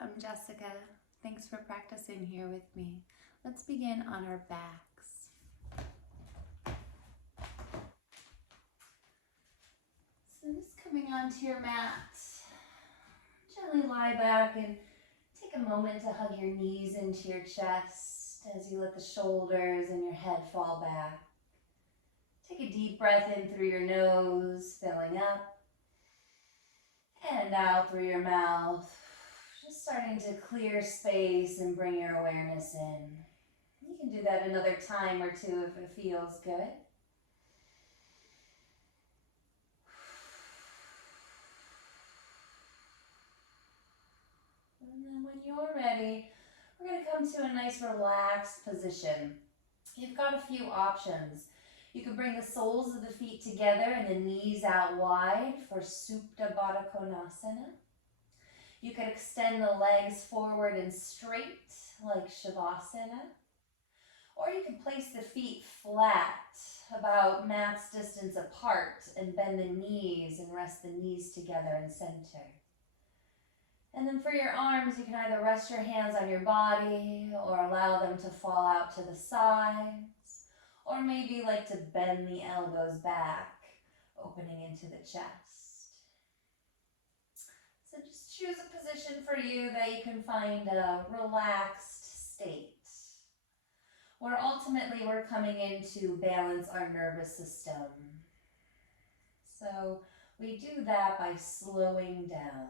I'm Jessica. Thanks for practicing here with me. Let's begin on our backs. So just coming onto your mat, gently lie back and take a moment to hug your knees into your chest as you let the shoulders and your head fall back. Take a deep breath in through your nose, filling up, and out through your mouth. Just starting to clear space and bring your awareness in. You can do that another time or two if it feels good. And then when you're ready, we're going to come to a nice relaxed position. You've got a few options. You can bring the soles of the feet together and the knees out wide for Supta Baddha Konasana. You can extend the legs forward and straight like Shavasana. Or you can place the feet flat, about mat's distance apart, and bend the knees and rest the knees together in center. And then for your arms, you can either rest your hands on your body or allow them to fall out to the sides, or maybe like to bend the elbows back, opening into the chest. So just choose a position for you that you can find a relaxed state, where ultimately we're coming in to balance our nervous system. So we do that by slowing down.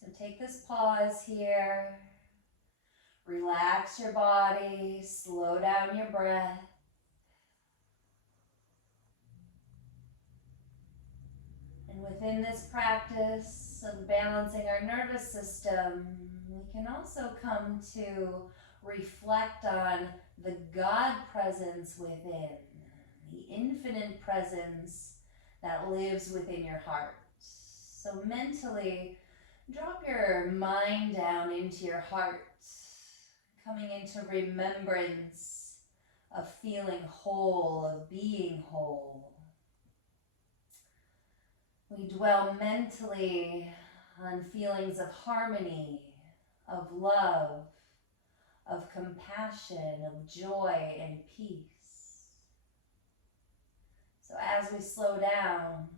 So take this pause here, relax your body, slow down your breath. And within this practice of balancing our nervous system, we can also come to reflect on the God presence within, the infinite presence that lives within your heart. So mentally, drop your mind down into your heart, coming into remembrance of feeling whole, of being whole. We dwell mentally on feelings of harmony, of love, of compassion, of joy and peace. So as we slow down,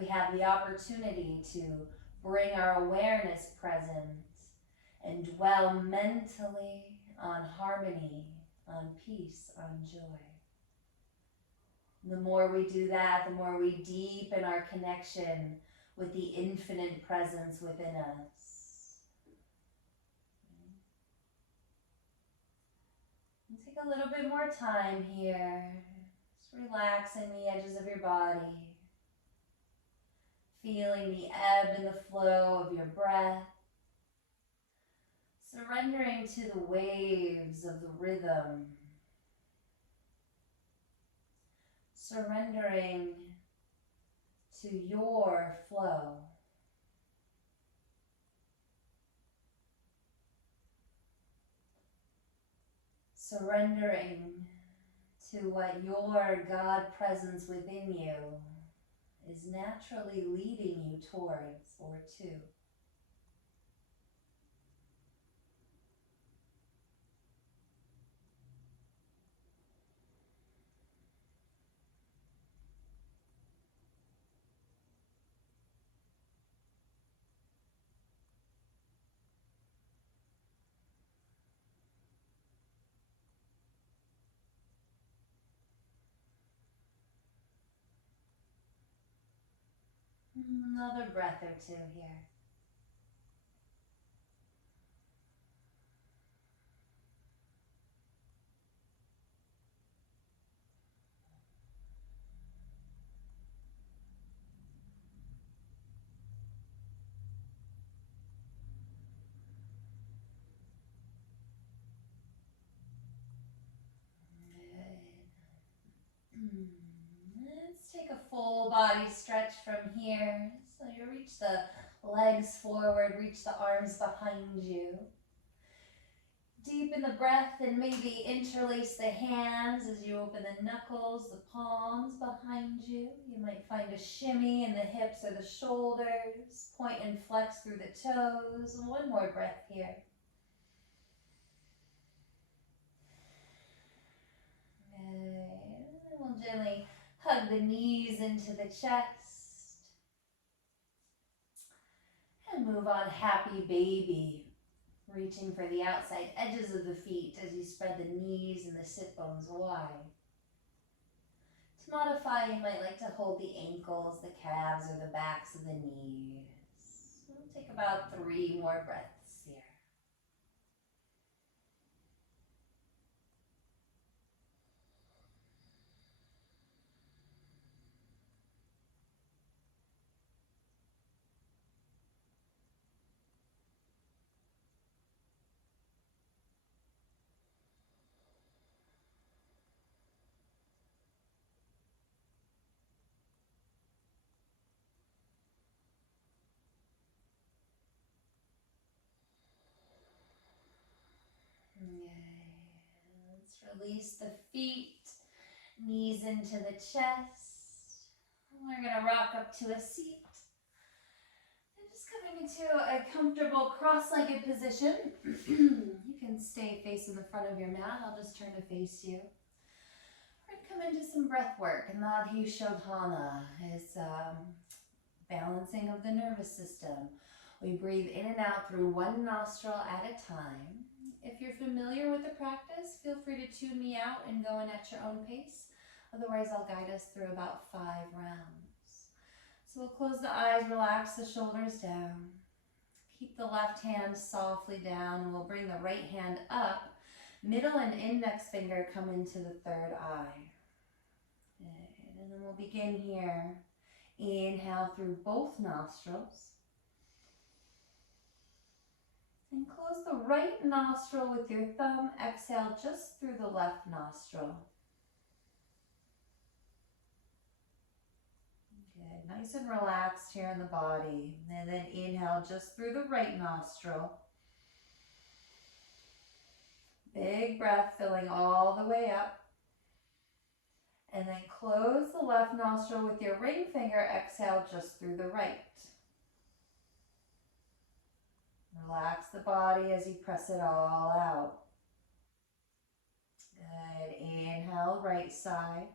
we have the opportunity to bring our awareness present and dwell mentally on harmony, on peace, on joy. The more we do that, the more we deepen our connection with the infinite presence within us. And take a little bit more time here. Just relaxing the edges of your body. Feeling the ebb and the flow of your breath. Surrendering to the waves of the rhythm. Surrendering to your flow. Surrendering to what your God presence within you is naturally leading you towards or to. Another breath or two here. Good. Let's take a full body stretch from here. So you reach the legs forward, reach the arms behind you. Deepen the breath and maybe interlace the hands as you open the knuckles, the palms behind you. You might find a shimmy in the hips or the shoulders. Point and flex through the toes. One more breath here. Okay. And we'll gently hug the knees into the chest. And move on, happy baby. Reaching for the outside edges of the feet as you spread the knees and the sit bones wide. To modify, you might like to hold the ankles, the calves, or the backs of the knees. We'll take about 3 more breaths here. Let's release the feet, knees into the chest. We're going to rock up to a seat. And just coming into a comfortable cross-legged position. You can stay facing the front of your mat. I'll just turn to face you. We're going to come into some breath work. Ndai sodhana is balancing of the nervous system. We breathe in and out through one nostril at a time. If you're familiar with the practice, feel free to tune me out and go in at your own pace. Otherwise, I'll guide us through about 5 rounds. So we'll close the eyes, relax the shoulders down. Keep the left hand softly down, and we'll bring the right hand up. Middle and index finger come into the third eye. And then we'll begin here. Inhale through both nostrils. And close the right nostril with your thumb. Exhale just through the left nostril. Good. Nice and relaxed here in the body. And then inhale just through the right nostril. Big breath filling all the way up. And then close the left nostril with your ring finger. Exhale just through the right. Relax the body as you press it all out. Good. Inhale, right side.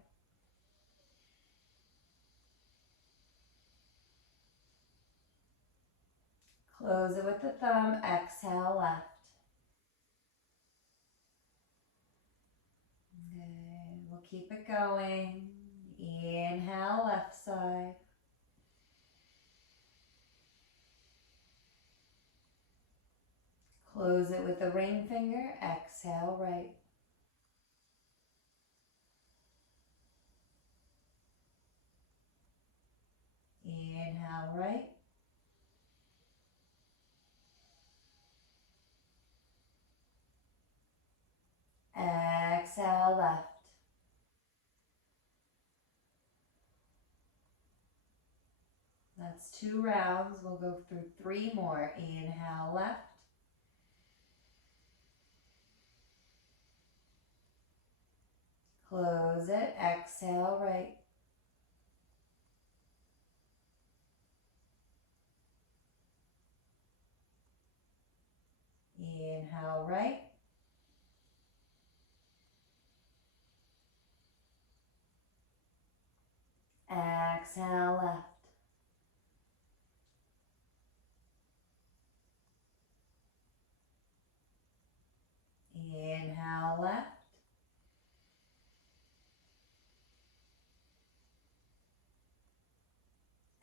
Close it with the thumb. Exhale, left. Good. We'll keep it going. Inhale, left side. Close it with the ring finger. Exhale, right. Inhale, right. Exhale, left. That's 2 rounds. We'll go through 3 more. Inhale, left. Close it. Exhale, right. Inhale, right. Exhale, left. Inhale, left.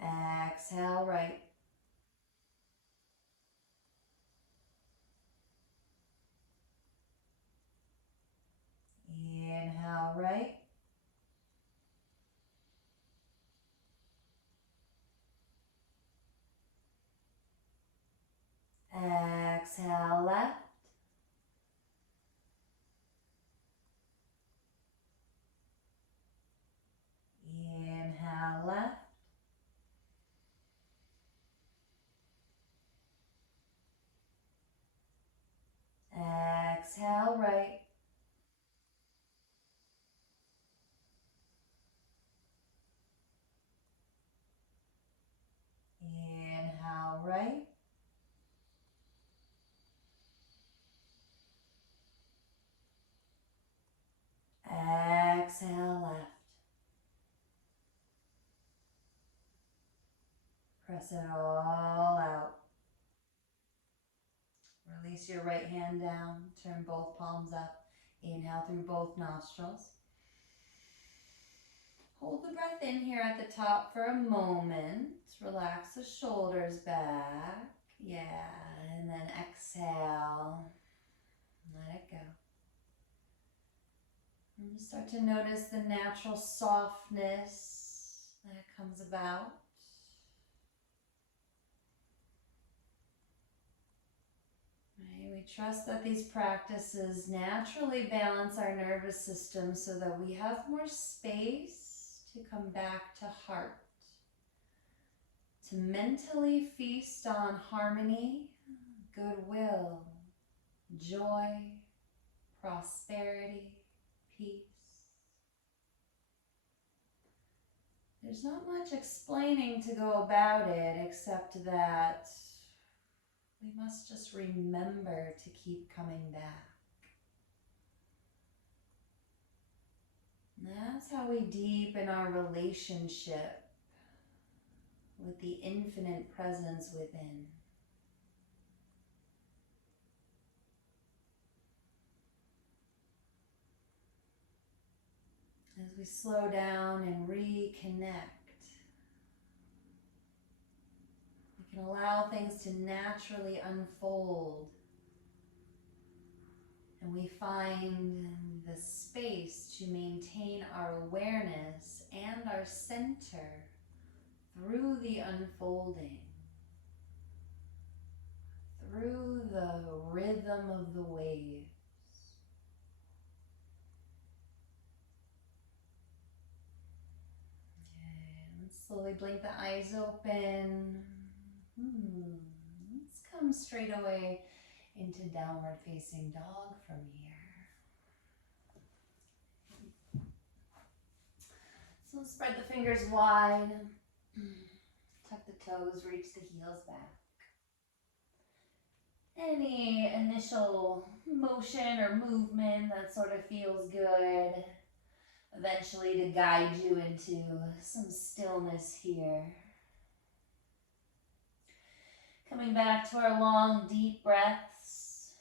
Exhale, right. Inhale, right. Exhale, left. Inhale, left. Press it all out. Release your right hand down. Turn both palms up. Inhale through both nostrils. Hold the breath in here at the top for a moment. Relax the shoulders back. Yeah, and then exhale. Let it go. And start to notice the natural softness that comes about. Right? We trust that these practices naturally balance our nervous system so that we have more space to come back to heart, to mentally feast on harmony, goodwill, joy, prosperity, peace. There's not much explaining to go about it except that we must just remember to keep coming back. And that's how we deepen our relationship with the infinite presence within. As we slow down and reconnect, we can allow things to naturally unfold, and we find the space to maintain our awareness and our center through the unfolding, through the rhythm of the waves. Slowly blink the eyes open. Let's come straight away into downward facing dog from here. So spread the fingers wide. Tuck the toes, reach the heels back. Any initial motion or movement that sort of feels good, eventually to guide you into some stillness here. Coming back to our long, deep breaths.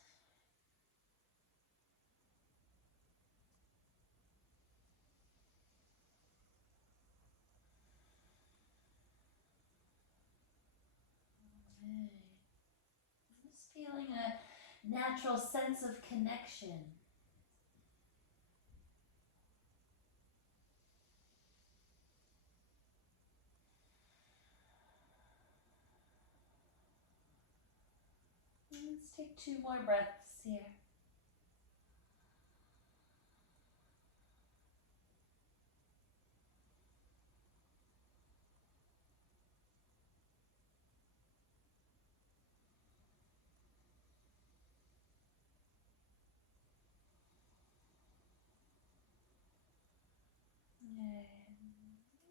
Okay. Just feeling a natural sense of connection. Let's take 2 more breaths here.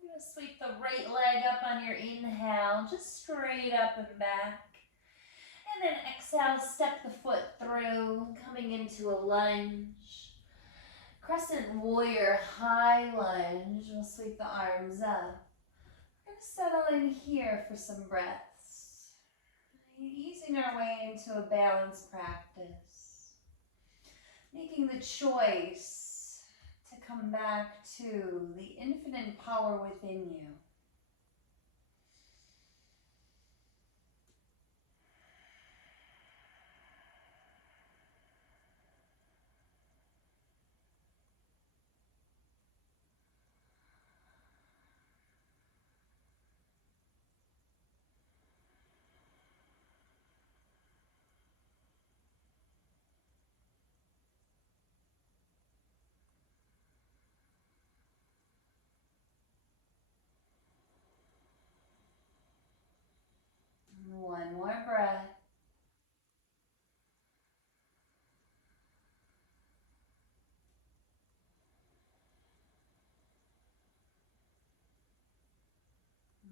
You're going to sweep the right leg up on your inhale, just straight up and back. And then exhale, step the foot through, coming into a lunge. Crescent warrior, high lunge. We'll sweep the arms up. We're going to settle in here for some breaths. Easing our way into a balanced practice. Making the choice to come back to the infinite power within you. One more breath.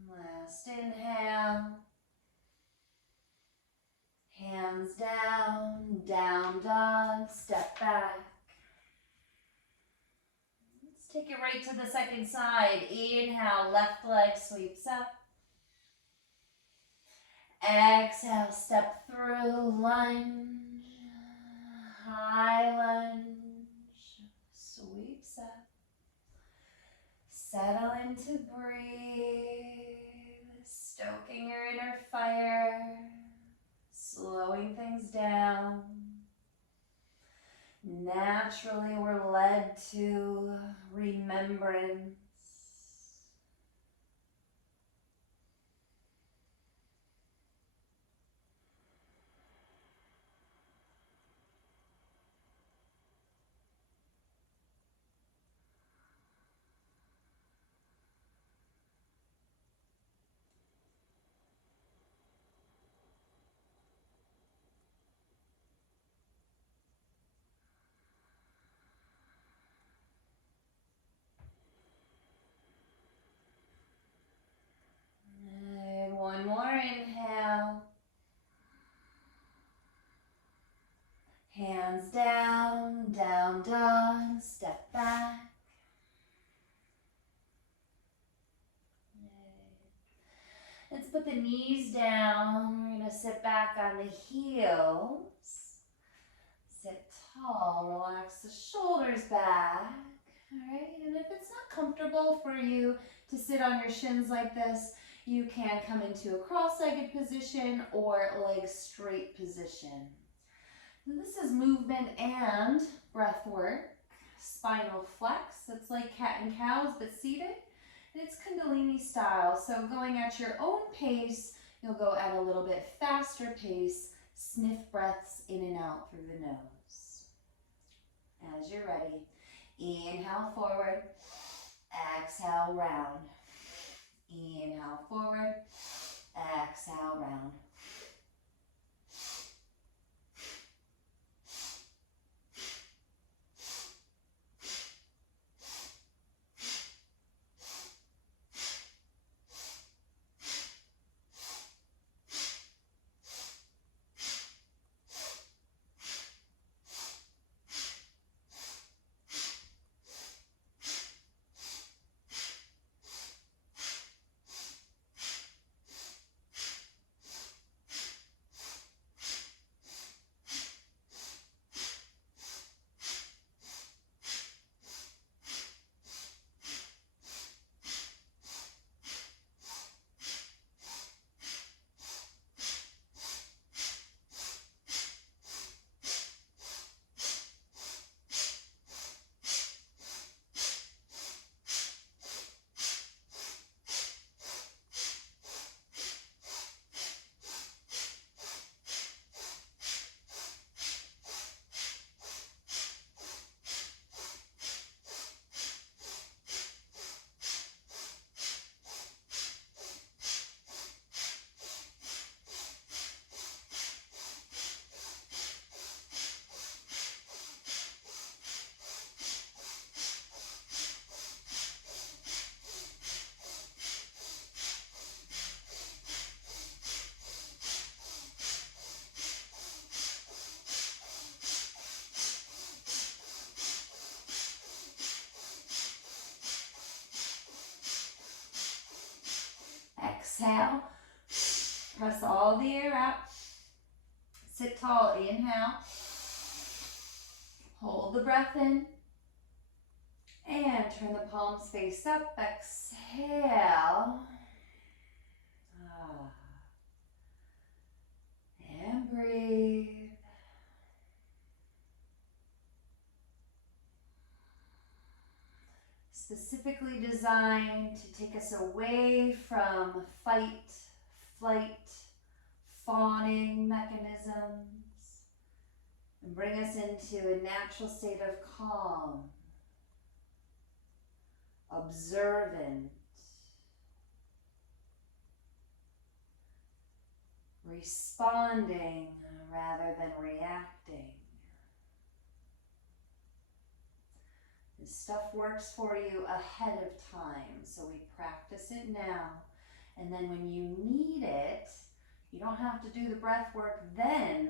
Last inhale. Hands down, down dog, step back. Let's take it right to the second side. Inhale, left leg sweeps up. Exhale, step through, lunge, high lunge, sweeps up. Settle into breathe, stoking your inner fire, slowing things down. Naturally, we're led to remembrance. And one more inhale. Hands down, down dog, step back. Let's put the knees down. We're going to sit back on the heels. Sit tall, relax the shoulders back. All right, and if it's not comfortable for you to sit on your shins like this, you can come into a cross-legged position or leg straight position. And this is movement and breath work. Spinal flex, it's like cat and cows but seated. And it's Kundalini style, so going at your own pace, you'll go at a little bit faster pace. Sniff breaths in and out through the nose. As you're ready, inhale forward, exhale round. Inhale forward, exhale round. Exhale, press all the air out. Sit tall, inhale. Hold the breath in. And turn the palms face up, exhale. And breathe. Specifically designed to take us away from fight, flight, fawning mechanisms and bring us into a natural state of calm, observant, responding rather than reacting. This stuff works for you ahead of time, so we practice it now. And then when you need it, you don't have to do the breath work then,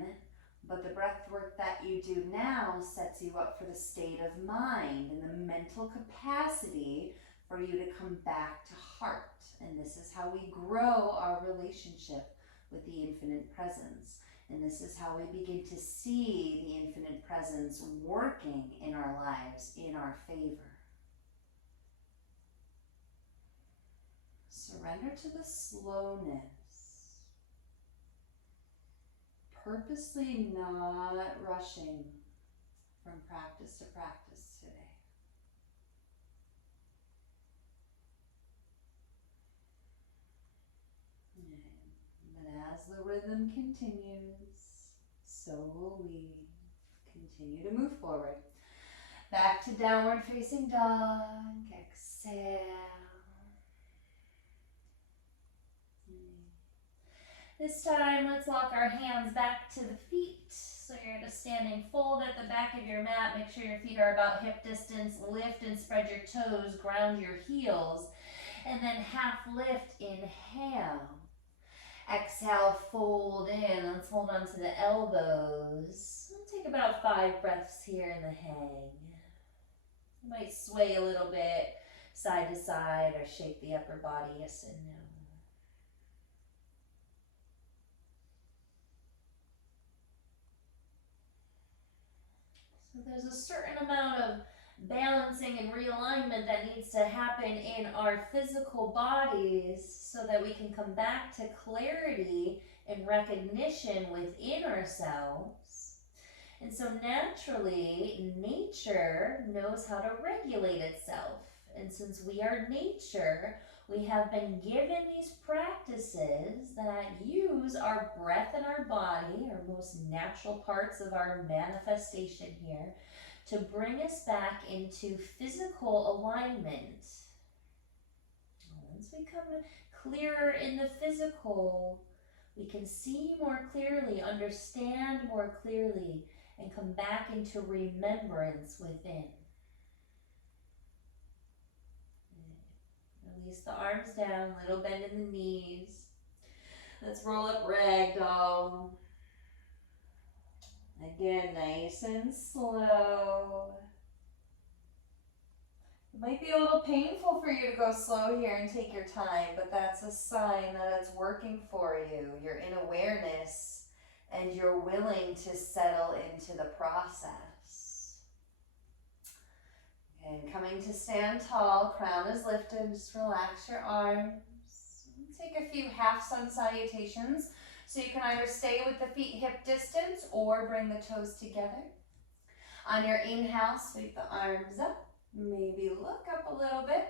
but the breath work that you do now sets you up for the state of mind and the mental capacity for you to come back to heart. And this is how we grow our relationship with the infinite presence. And this is how we begin to see the infinite presence working in our lives in our favor. Surrender to the slowness. Purposely not rushing from practice to practice today. And as the rhythm continues, so will we continue to move forward. Back to downward facing dog. Exhale. This time, let's walk our hands back to the feet. So you're at a standing fold at the back of your mat. Make sure your feet are about hip distance. Lift and spread your toes. Ground your heels. And then half lift, inhale. Exhale, fold in. Let's hold on to the elbows. We'll take about 5 breaths here in the hang. You might sway a little bit side to side or shake the upper body, yes and no. So there's a certain amount of balancing and realignment that needs to happen in our physical bodies so that we can come back to clarity and recognition within ourselves. And so naturally, nature knows how to regulate itself. And since we are nature, we have been given these practices that use our breath and our body, our most natural parts of our manifestation here, to bring us back into physical alignment. Once we come clearer in the physical, we can see more clearly, understand more clearly, and come back into remembrance within. Release the arms down, little bend in the knees. Let's roll up ragdoll. Again, nice and slow. It might be a little painful for you to go slow here and take your time, but that's a sign that it's working for you. You're in awareness and you're willing to settle into the process. And coming to stand tall, crown is lifted, just relax your arms. Take a few half sun salutations. So you can either stay with the feet hip distance or bring the toes together. On your inhale, sweep the arms up. Maybe look up a little bit.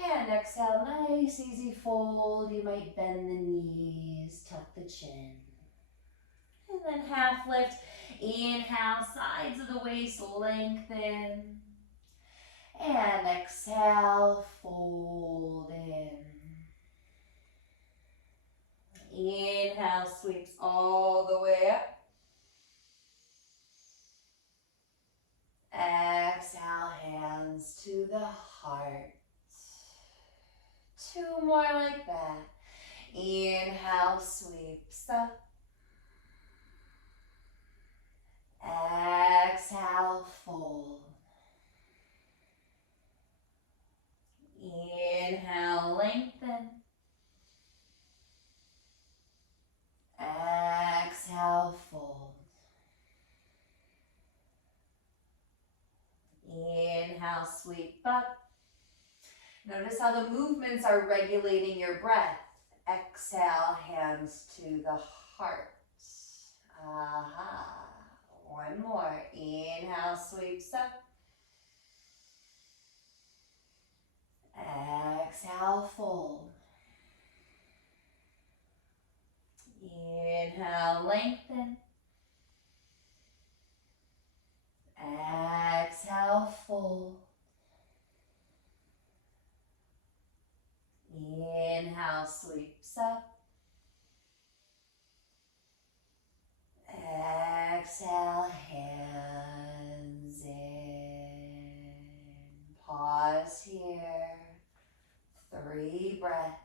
And exhale, nice, easy fold. You might bend the knees, tuck the chin. And then half lift. Inhale, sides of the waist lengthen. And exhale, fold in. Inhale, sweeps all the way up. Exhale, hands to the heart. 2 more like that. Inhale, sweeps up. Exhale, fold. Inhale, lengthen. Exhale, fold. Inhale, sweep up. Notice how the movements are regulating your breath. Exhale, hands to the heart. Aha. One more. Inhale, sweeps up. Exhale, fold. Inhale, lengthen. Exhale, fold. Inhale, sweeps up. Exhale, hands in. Pause here. 3 breaths.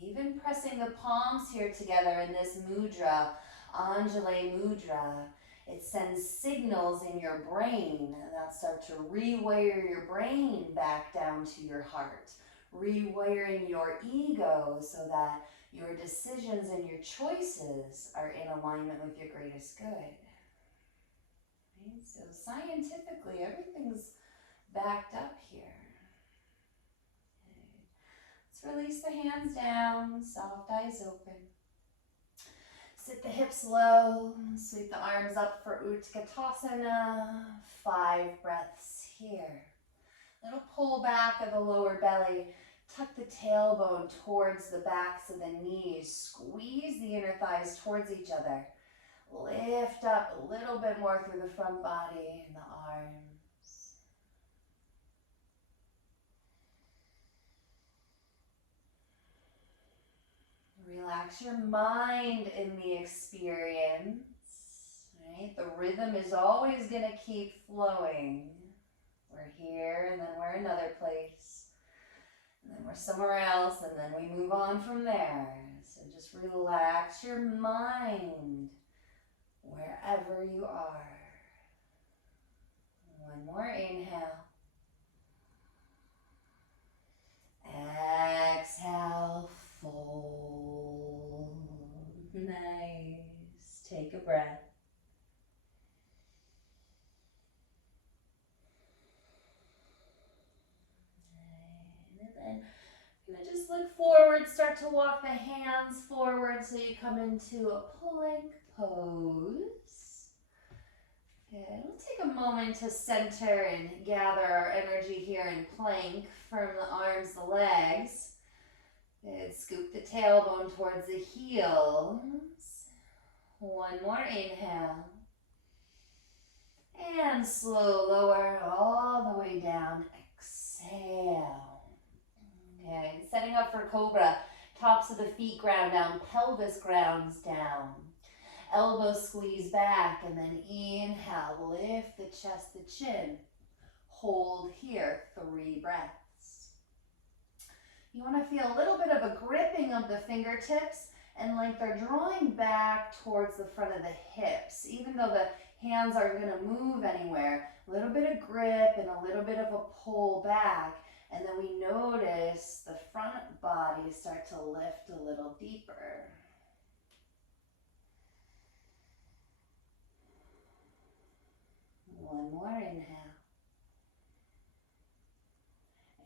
Even pressing the palms here together in this mudra, Anjali mudra, It sends signals in your brain that start to rewire your brain back down to your heart, rewiring your ego so that your decisions and your choices are in alignment with your greatest good. Right? So scientifically, everything's backed up here. Okay. Let's release the hands down, soft eyes open. Sit the hips low, sweep the arms up for utkatasana. 5 breaths here. Little pull back of the lower belly. Tuck the tailbone towards the backs of the knees. Squeeze the inner thighs towards each other. Lift up a little bit more through the front body and the arms. Relax your mind in the experience, right? The rhythm is always going to keep flowing. We're here and then we're another place. And then we're somewhere else and then we move on from there. So just relax your mind wherever you are. One more inhale. Exhale, fold. Nice. Take a breath. And then I'm going to just look forward, start to walk the hands forward so you come into a plank pose. Okay, we'll take a moment to center and gather our energy here in plank. Firm the arms, the legs. Good. Scoop the tailbone towards the heels. One more inhale. And slow lower all the way down. Exhale. Okay, setting up for cobra. Tops of the feet ground down, pelvis grounds down. Elbows squeeze back and then inhale, lift the chest, the chin. Hold here, 3 breaths. You want to feel a little bit of a gripping of the fingertips and like they're drawing back towards the front of the hips. Even though the hands aren't going to move anywhere, a little bit of grip and a little bit of a pull back. And then we notice the front body start to lift a little deeper. One more inhale.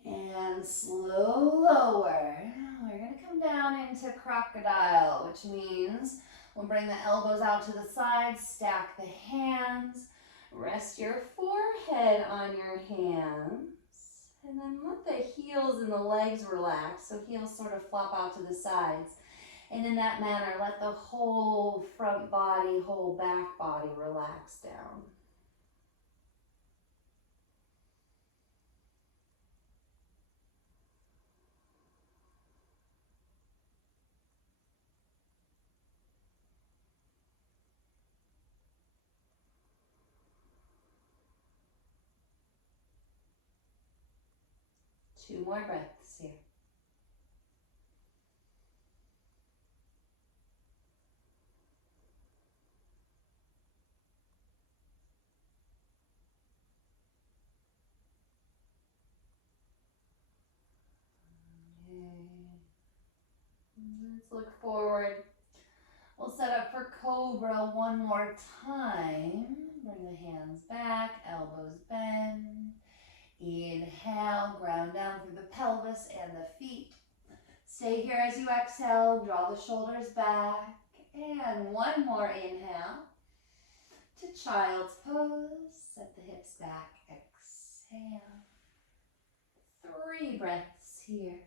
And slow lower. We're going to come down into crocodile, which means we'll bring the elbows out to the sides, stack the hands, rest your forehead on your hands, and then let the heels and the legs relax. So heels sort of flop out to the sides. And in that manner, let the whole front body, whole back body relax down. Two more breaths here. Let's look forward. We'll set up for cobra one more time. Bring the hands back, elbows bend. Inhale, ground down through the pelvis and the feet. Stay here as you exhale, draw the shoulders back. And one more inhale to child's pose. Set the hips back, exhale. 3 breaths here.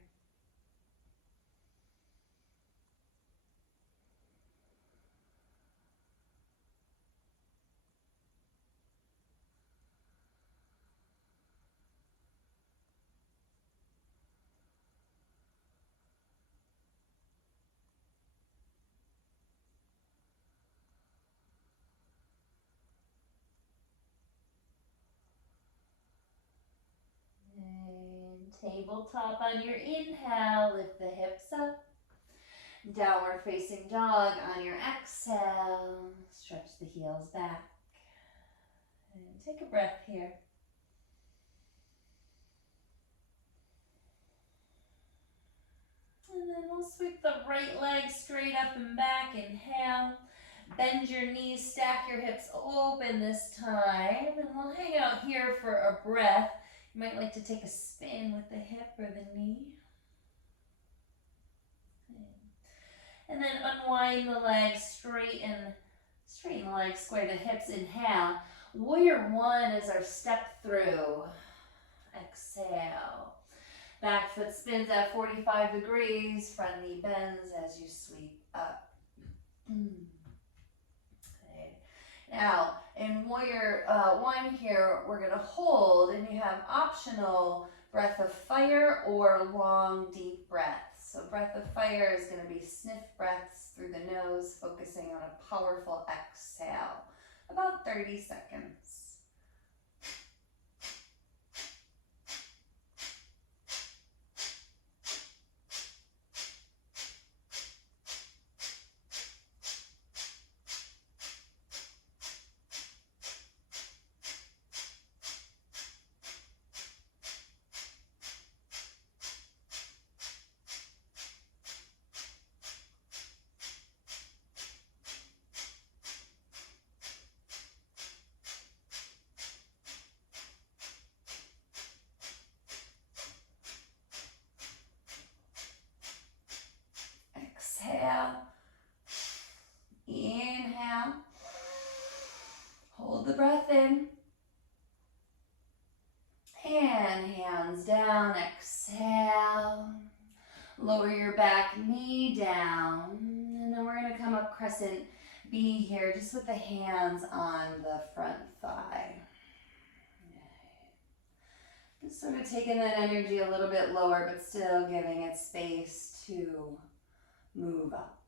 Tabletop on your inhale, lift the hips up. Downward facing dog on your exhale. Stretch the heels back. Take a breath here. And then we'll sweep the right leg straight up and back. Inhale. Bend your knees, stack your hips open this time. And we'll hang out here for a breath. You might like to take a spin with the hip or the knee. And then unwind the legs, straighten the legs, square the hips. Inhale. Warrior one is our step through. Exhale. Back foot spins at 45 degrees. Front knee bends as you sweep up. Okay. Now, in warrior one here, we're going to hold, and you have optional breath of fire or long, deep breaths. So breath of fire is going to be sniff breaths through the nose, focusing on a powerful exhale. About 30 seconds. Exhale. Inhale. Hold the breath in. And hands down. Exhale. Lower your back knee down. And then we're going to come up crescent B here, just with the hands on the front thigh. Just sort of taking that energy a little bit lower, but still giving it space to move up.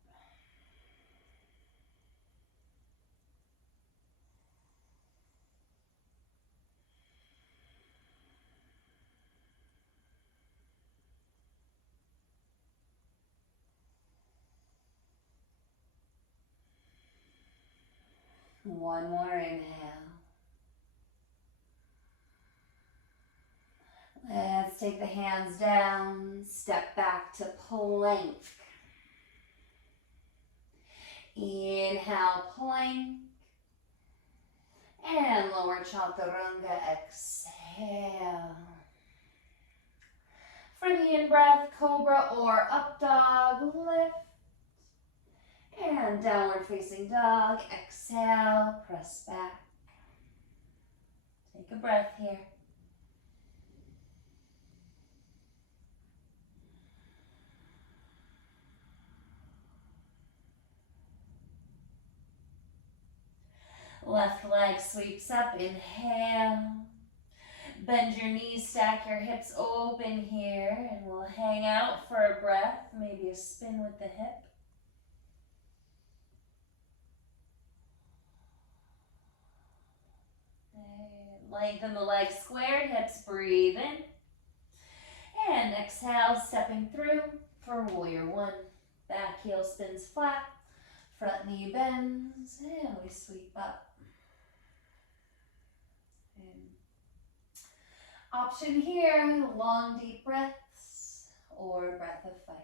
One more inhale. Let's take the hands down, step back to plank. Inhale, plank. And lower chaturanga, exhale. For the in-breath, cobra or up dog, lift. And downward facing dog, exhale, press back. Take a breath here. Left leg sweeps up, inhale. Bend your knees, stack your hips open here, and we'll hang out for a breath, maybe a spin with the hip. Lengthen the legs squared, hips breathe in. And exhale, stepping through for warrior one. Back heel spins flat, front knee bends, and we sweep up. Option here, long deep breaths or breath of fire.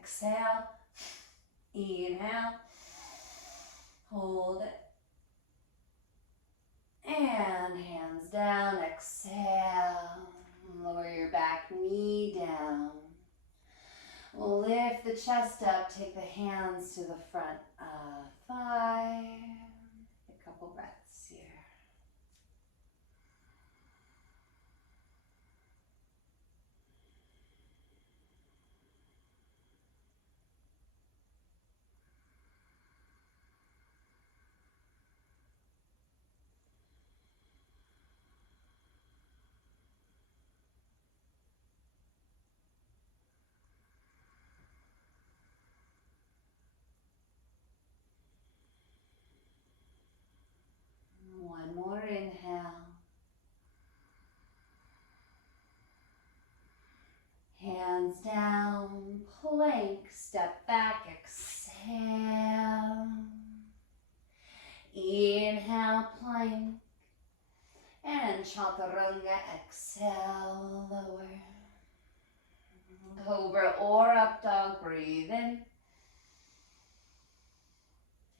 Exhale, inhale, hold it, and hands down, exhale. Lift the chest up, take the hands to the front thigh. A couple breaths here. One more inhale. Hands down, plank, step back, exhale. Inhale, plank. And chaturanga, exhale, lower. Cobra or up dog, breathe in.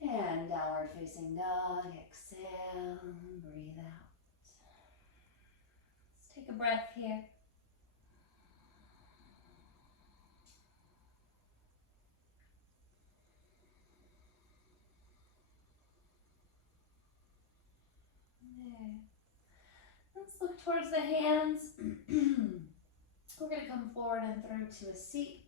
And downward facing dog, exhale, breathe out. Let's take a breath here. There. Let's look towards the hands. We're going to come forward and through to a seat.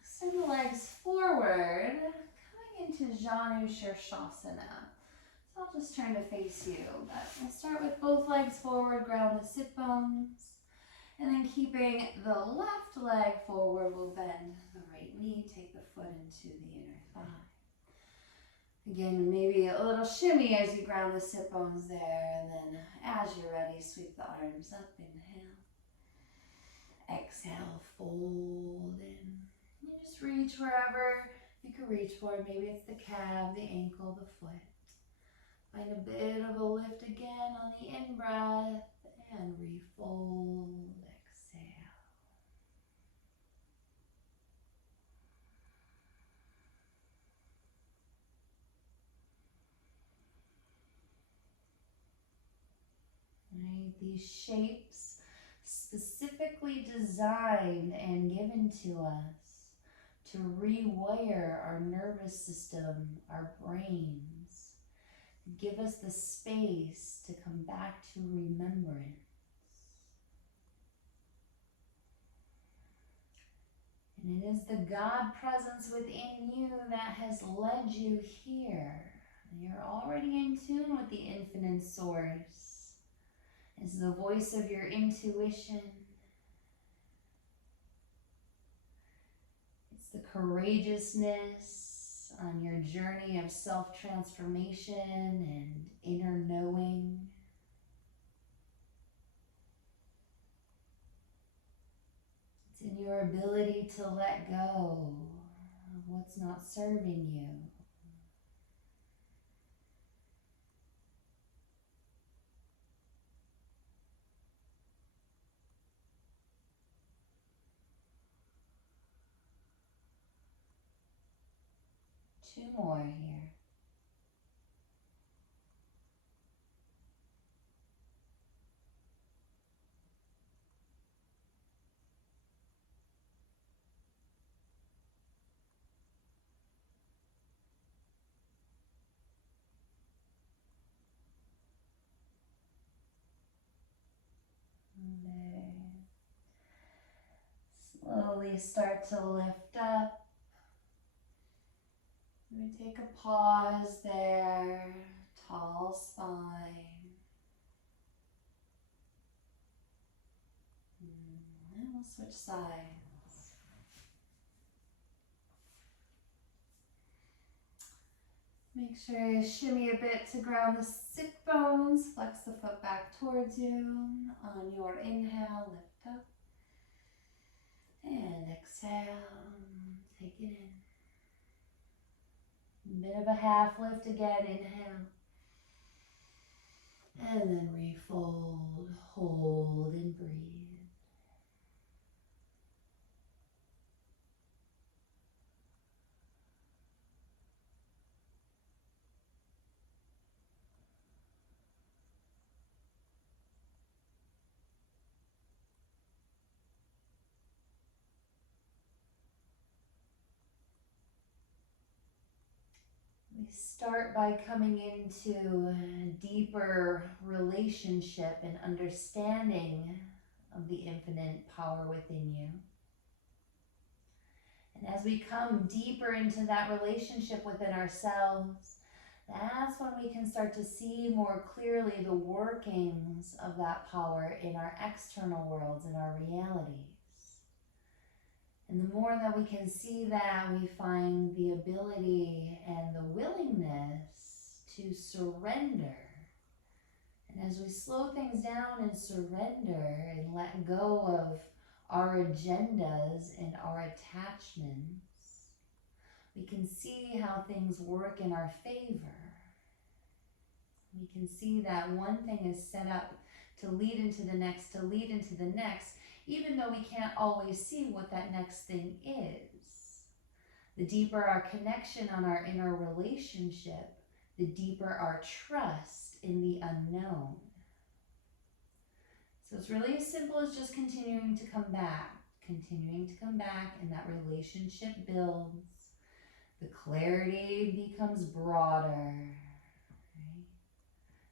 Extend the legs forward, coming into Janu Shirshasana. So I'll just turn to face you, but we'll start with both legs forward, ground the sit bones, and then keeping the left leg forward, we'll bend the right knee, take the foot into the inner thigh. Again, maybe a little shimmy as you ground the sit bones there, and then as you're ready, sweep the arms up, inhale. Exhale, fold in. You just reach wherever you can reach for. Maybe it's the calf, the ankle, the foot. Find a bit of a lift again on the in-breath and refold, exhale. Right, these shapes specifically designed and given to us to rewire our nervous system, our brains, give us the space to come back to remembrance. And it is the God presence within you that has led you here. You're already in tune with the infinite source. It's the voice of your intuition. It's the courageousness on your journey of self-transformation and inner knowing. It's in your ability to let go of what's not serving you. Two more here. There. Slowly start to lift up. We take a pause there, tall spine. And we'll switch sides. Make sure you shimmy a bit to ground the sit bones. Flex the foot back towards you. On your inhale, lift up. And exhale, take it in. A bit of a half lift again, inhale. And then refold, hold, and breathe. We start by coming into a deeper relationship and understanding of the infinite power within you. And as we come deeper into that relationship within ourselves, that's when we can start to see more clearly the workings of that power in our external worlds, in our realities. And the more that we can see that, we find the ability and the willingness to surrender. And as we slow things down and surrender and let go of our agendas and our attachments, we can see how things work in our favor. We can see that one thing is set up to lead into the next, to lead into the next, even though we can't always see what that next thing is. The deeper our connection on our inner relationship, the deeper our trust in the unknown. So it's really as simple as just continuing to come back, and that relationship builds. The clarity becomes broader. Right?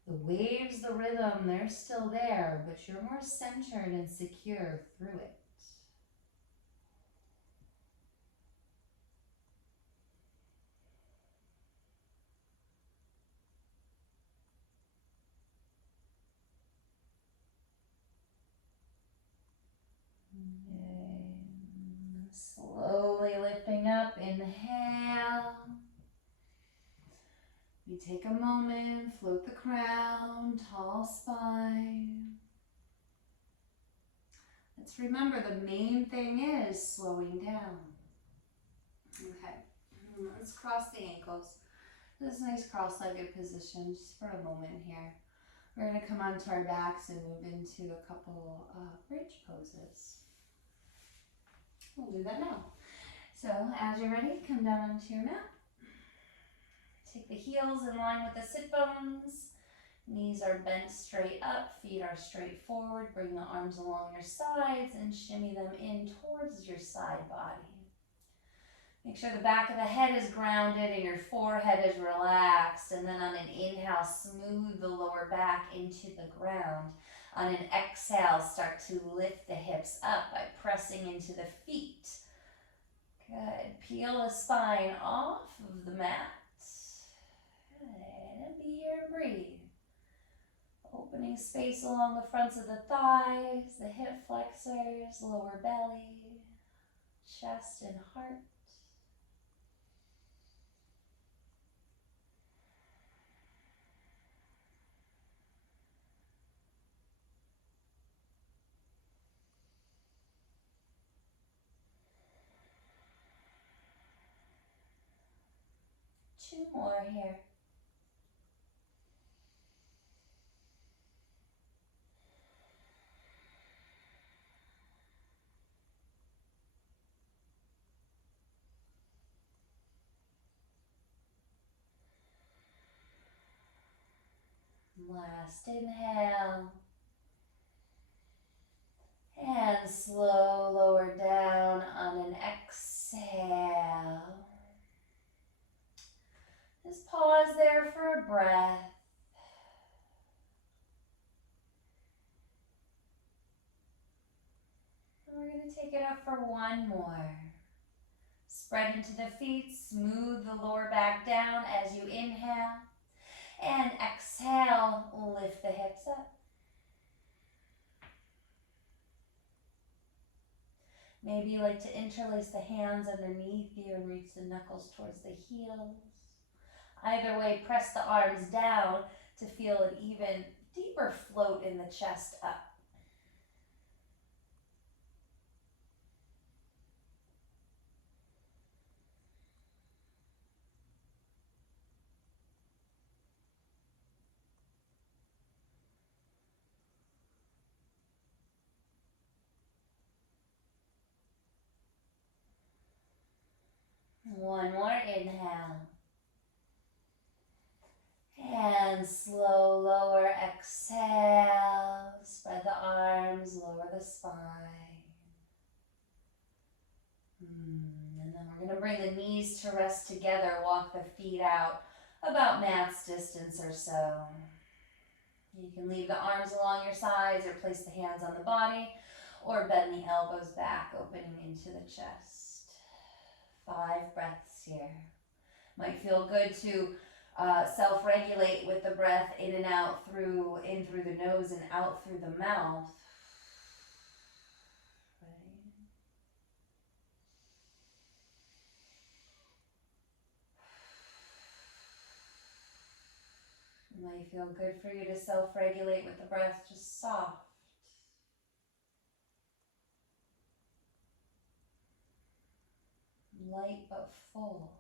The waves, the rhythm, they're still there, but you're more centered and secure through it. Okay. Slowly lifting up, inhale. You take a moment, float the crown, tall spine. Let's remember the main thing is slowing down. Okay, let's cross the ankles. This nice cross-legged position just for a moment here. We're going to come onto our backs and move into a couple bridge poses. We'll do that now. So as you're ready, come down onto your mat. Take the heels in line with the sit bones. Knees are bent straight up, feet are straight forward. Bring the arms along your sides and shimmy them in towards your side body. Make sure the back of the head is grounded and your forehead is relaxed. And then on an inhale, smooth the lower back into the ground. On an exhale, start to lift the hips up by pressing into the feet. Good. Peel the spine off of the mat. Good. And be here and breathe. Opening space along the fronts of the thighs, the hip flexors, lower belly, chest and heart. Two more here. Last inhale. And slow lower down on an exhale. Just pause there for a breath. And we're going to take it up for one more. Spread into the feet, smooth the lower back down as you inhale. And exhale, lift the hips up. Maybe you like to interlace the hands underneath you and reach the knuckles towards the heels. Either way, press the arms down to feel an even deeper float in the chest up. One more inhale. And slow lower exhale. Spread the arms, lower the spine. And then we're going to bring the knees to rest together. Walk the feet out about mat's distance or so. You can leave the arms along your sides or place the hands on the body or bend the elbows back, opening into the chest. 5 breaths here. Might feel good to self-regulate with the breath in and out in through the nose and out through the mouth. Ready? It might feel good for you to self-regulate with the breath, just soft. Light but full.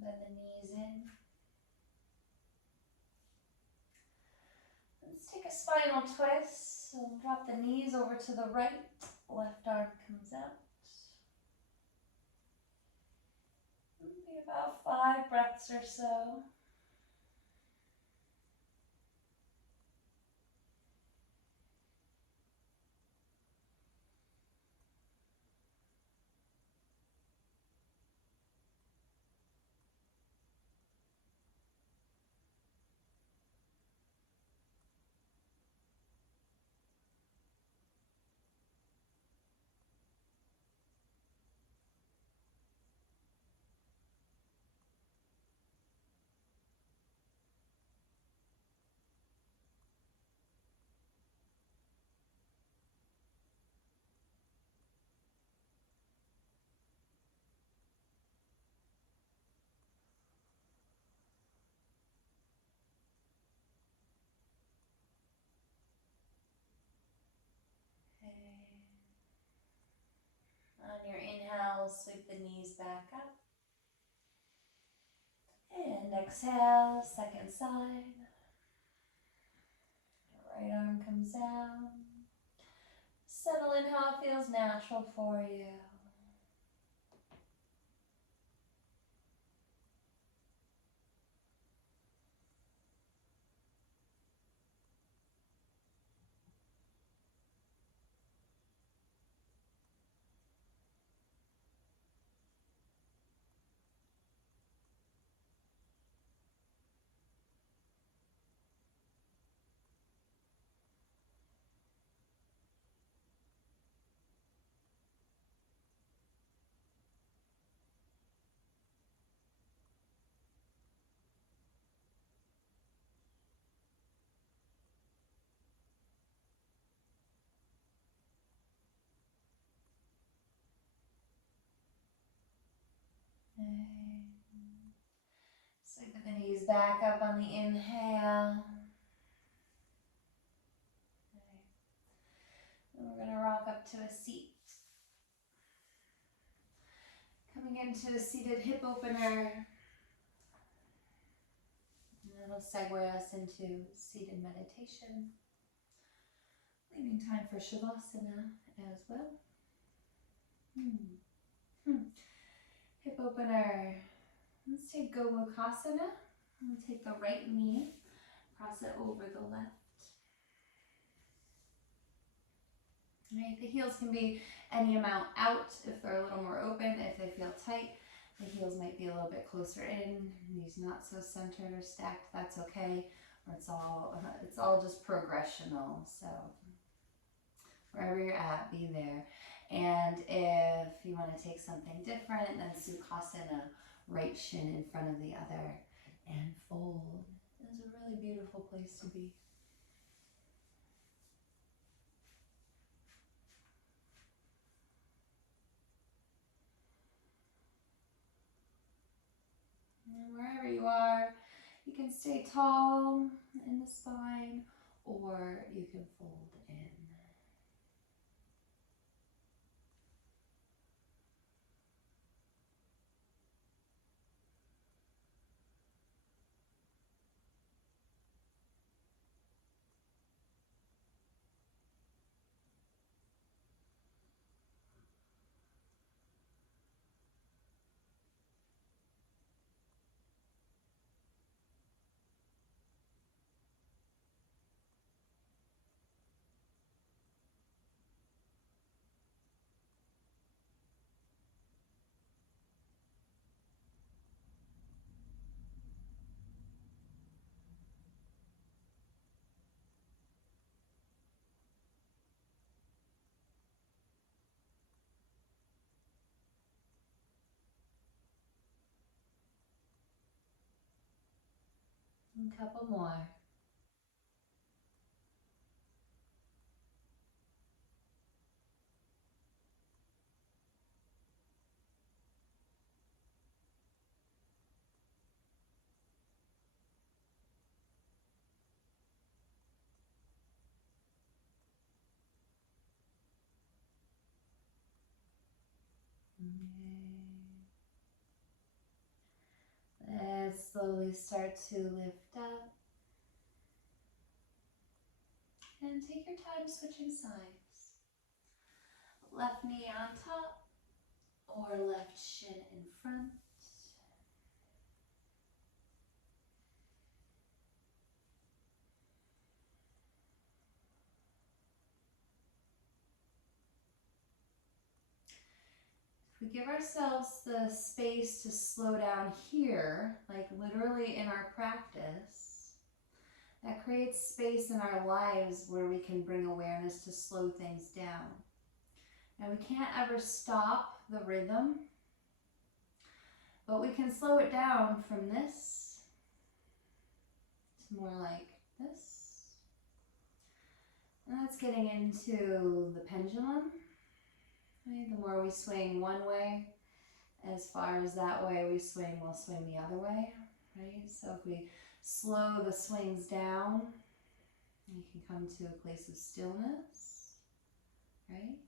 Bend the knees in. Let's take a spinal twist. So drop the knees over to the right. Left arm comes out. Be about 5 breaths or so. On your inhale, sweep the knees back up. And exhale, second side. Right arm comes down. Settle in how it feels natural for you. Sweep the knees back up on the inhale. And we're going to rock up to a seat. Coming into a seated hip opener. And that'll segue us into seated meditation. Leaving time for Shavasana as well. Hip opener. Let's take Gomukhasana. We'll take the right knee, cross it over the left. Right, the heels can be any amount out if they're a little more open. If they feel tight, the heels might be a little bit closer in. Knees not so centered or stacked, that's okay. Or it's all just progressional. So wherever you're at, be there. And if you want to take something different, then Sukhasana, right shin in front of the other, and fold. It's a really beautiful place to be. And wherever you are, you can stay tall in the spine, or you can fold in. A couple more. Let's slowly start to lift up. And take your time switching sides. Left knee on top or left shin in front. If we give ourselves the space to slow down here, like literally in our practice, that creates space in our lives where we can bring awareness to slow things down. Now we can't ever stop the rhythm, but we can slow it down from this to more like this. And that's getting into the pendulum. Right? The more we swing one way, as far as that way we swing, we'll swing the other way. Right? So if we slow the swings down, you can come to a place of stillness. Right?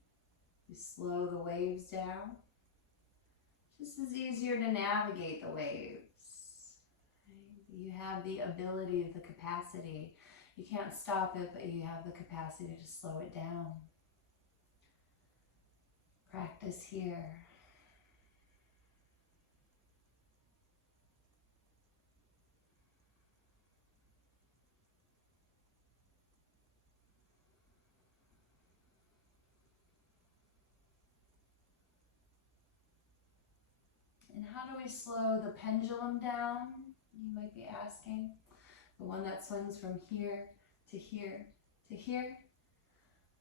We slow the waves down. Just as easier to navigate the waves. Right? You have the ability, the capacity. You can't stop it, but you have the capacity to slow it down. Practice here. And how do we slow the pendulum down? You might be asking. The one that swings from here to here to here.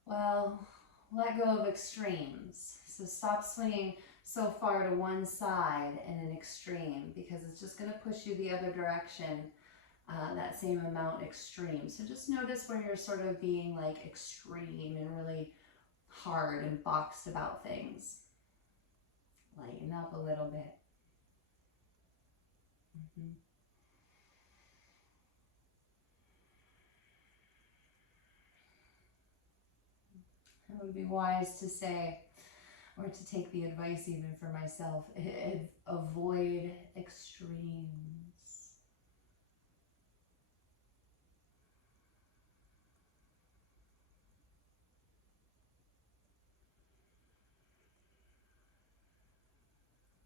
Well, let go of extremes. So stop swinging so far to one side in an extreme, because it's just going to push you the other direction, that same amount extreme. So just notice where you're sort of being like extreme and really hard and boxed about things. Lighten up a little bit. It would be wise to say, or to take the advice even for myself, avoid extremes.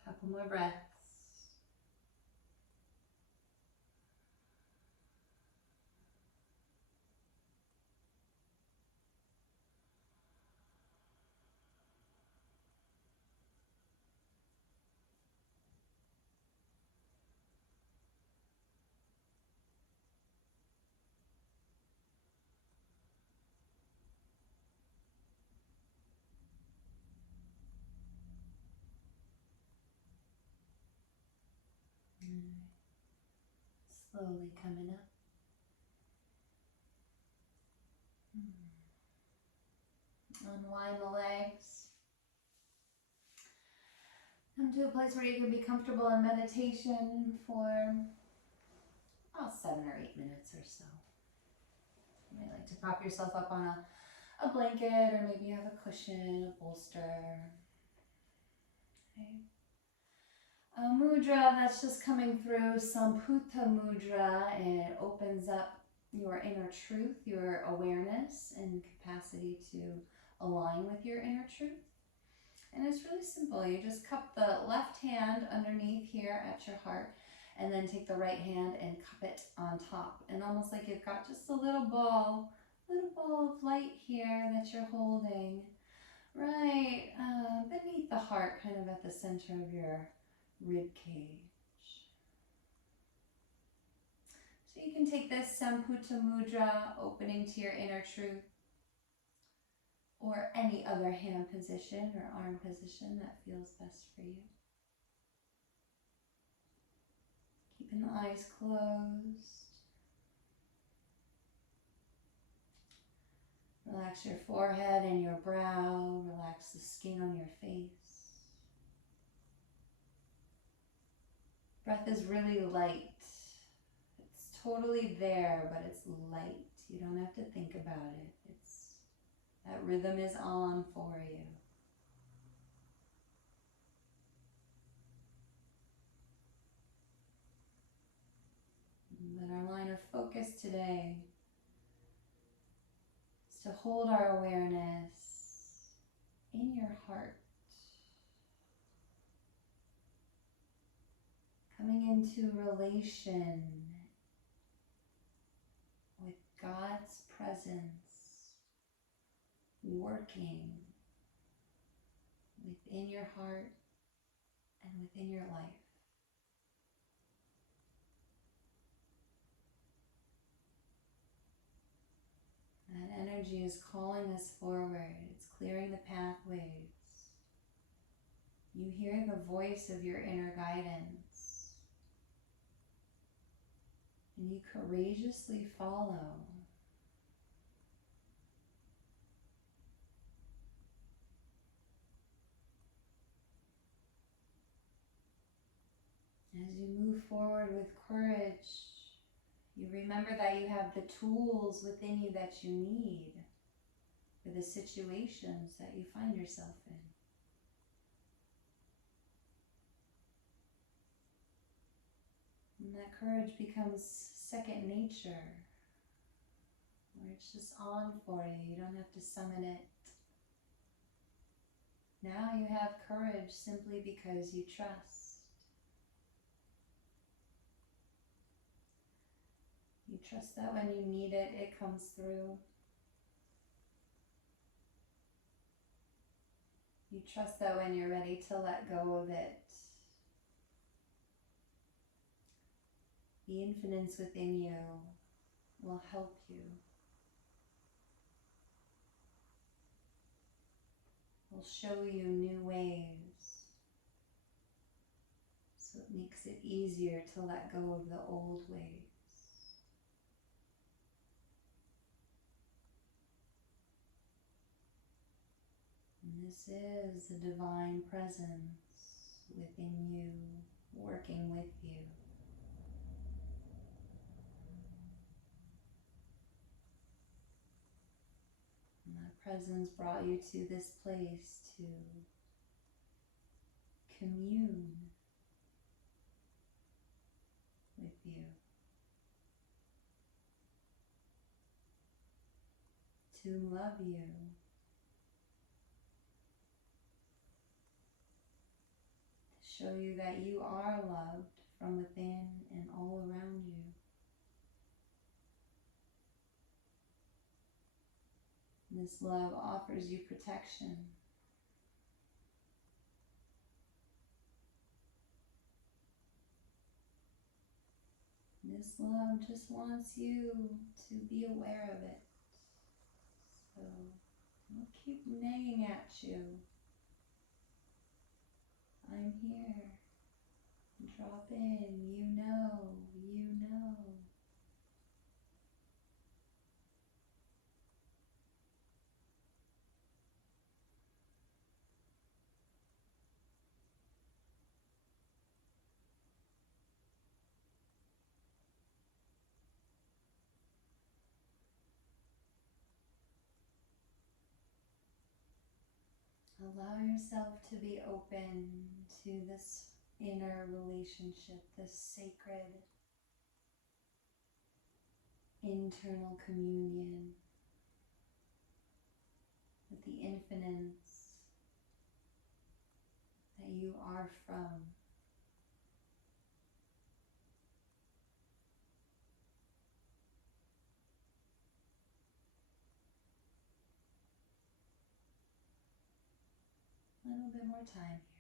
Couple more breaths. Slowly coming up. Unwind the legs. Come to a place where you can be comfortable in meditation for about 7 or 8 minutes or so. You might like to prop yourself up on a blanket, or maybe you have a cushion, a bolster. Okay. A mudra that's just coming through, Samputa mudra, and it opens up your inner truth, your awareness and capacity to align with your inner truth. And it's really simple. You just cup the left hand underneath here at your heart, and then take the right hand and cup it on top. And almost like you've got just a little ball of light here that you're holding right beneath the heart, kind of at the center of your rib cage. So you can take this Samputa mudra, opening to your inner truth, or any other hand position or arm position that feels best for you. Keeping the eyes closed. Relax your forehead and your brow. Relax the skin on your face. Breath is really light. It's totally there, but it's light. You don't have to think about it. That rhythm is on for you. But our line of focus today is to hold our awareness in your heart. Coming into relation with God's presence, working within your heart and within your life. That energy is calling us forward. It's clearing the pathways. You hear the voice of your inner guidance, and you courageously follow. As you move forward with courage, you remember that you have the tools within you that you need for the situations that you find yourself in. And that courage becomes second nature, where it's just on for you. You don't have to summon it. Now you have courage simply because you trust. You trust that when you need it, it comes through. You trust that when you're ready to let go of it, the infinite within you will help you. Will show you new ways. So it makes it easier to let go of the old ways. And this is the divine presence within you, working with you. And that presence brought you to this place to commune with you, to love you, to show you that you are loved from within and all around you. This love offers you protection. This love just wants you to be aware of it. So don't keep nagging at you. I'm here. Drop in. You know. You know. Allow yourself to be open to this inner relationship, this sacred internal communion with the infinites that you are from. A little bit more time here.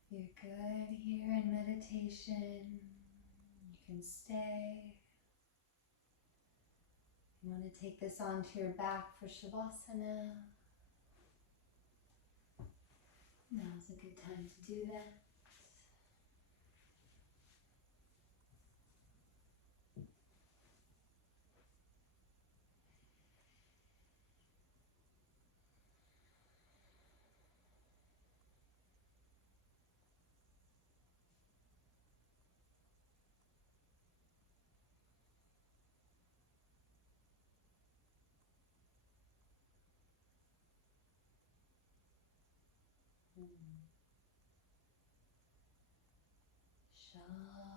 If you're good here in meditation, you can stay. You want to take this onto your back for Shavasana. Now's a good time to do that. Shavasana.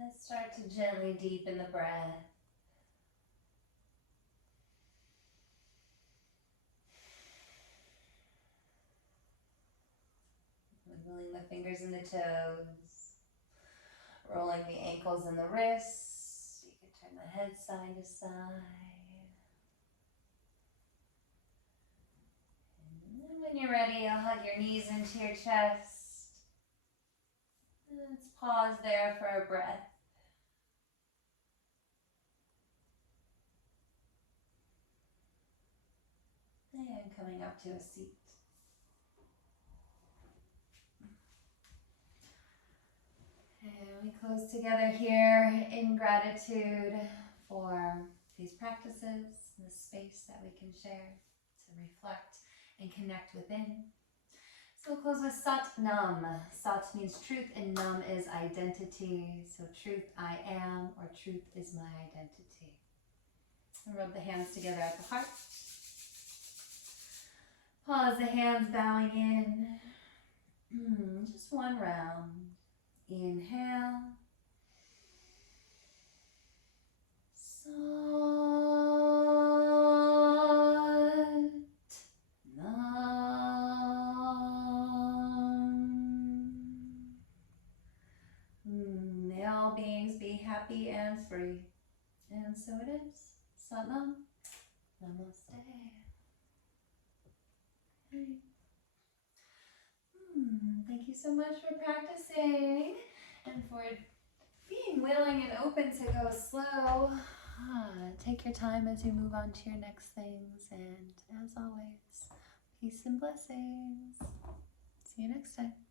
Let's start to gently deepen the breath. Wiggling the fingers and the toes. Rolling the ankles and the wrists. You can turn the head side to side. And then when you're ready, I'll hug your knees into your chest. Let's pause there for a breath. And coming up to a seat. And we close together here in gratitude for these practices, the space that we can share to reflect and connect within. So we'll close with Sat Nam. Sat means truth and Nam is identity. So truth I am, or truth is my identity. And rub the hands together at the heart. Pause the hands bowing in. Just one round. Inhale. Sat Nam. May all beings be happy and free. And so it is. Sat Nam. Namaste. Okay. Thank you so much for practicing and for being willing and open to go slow. Take your time as you move on to your next things. And as always, peace and blessings. See you next time.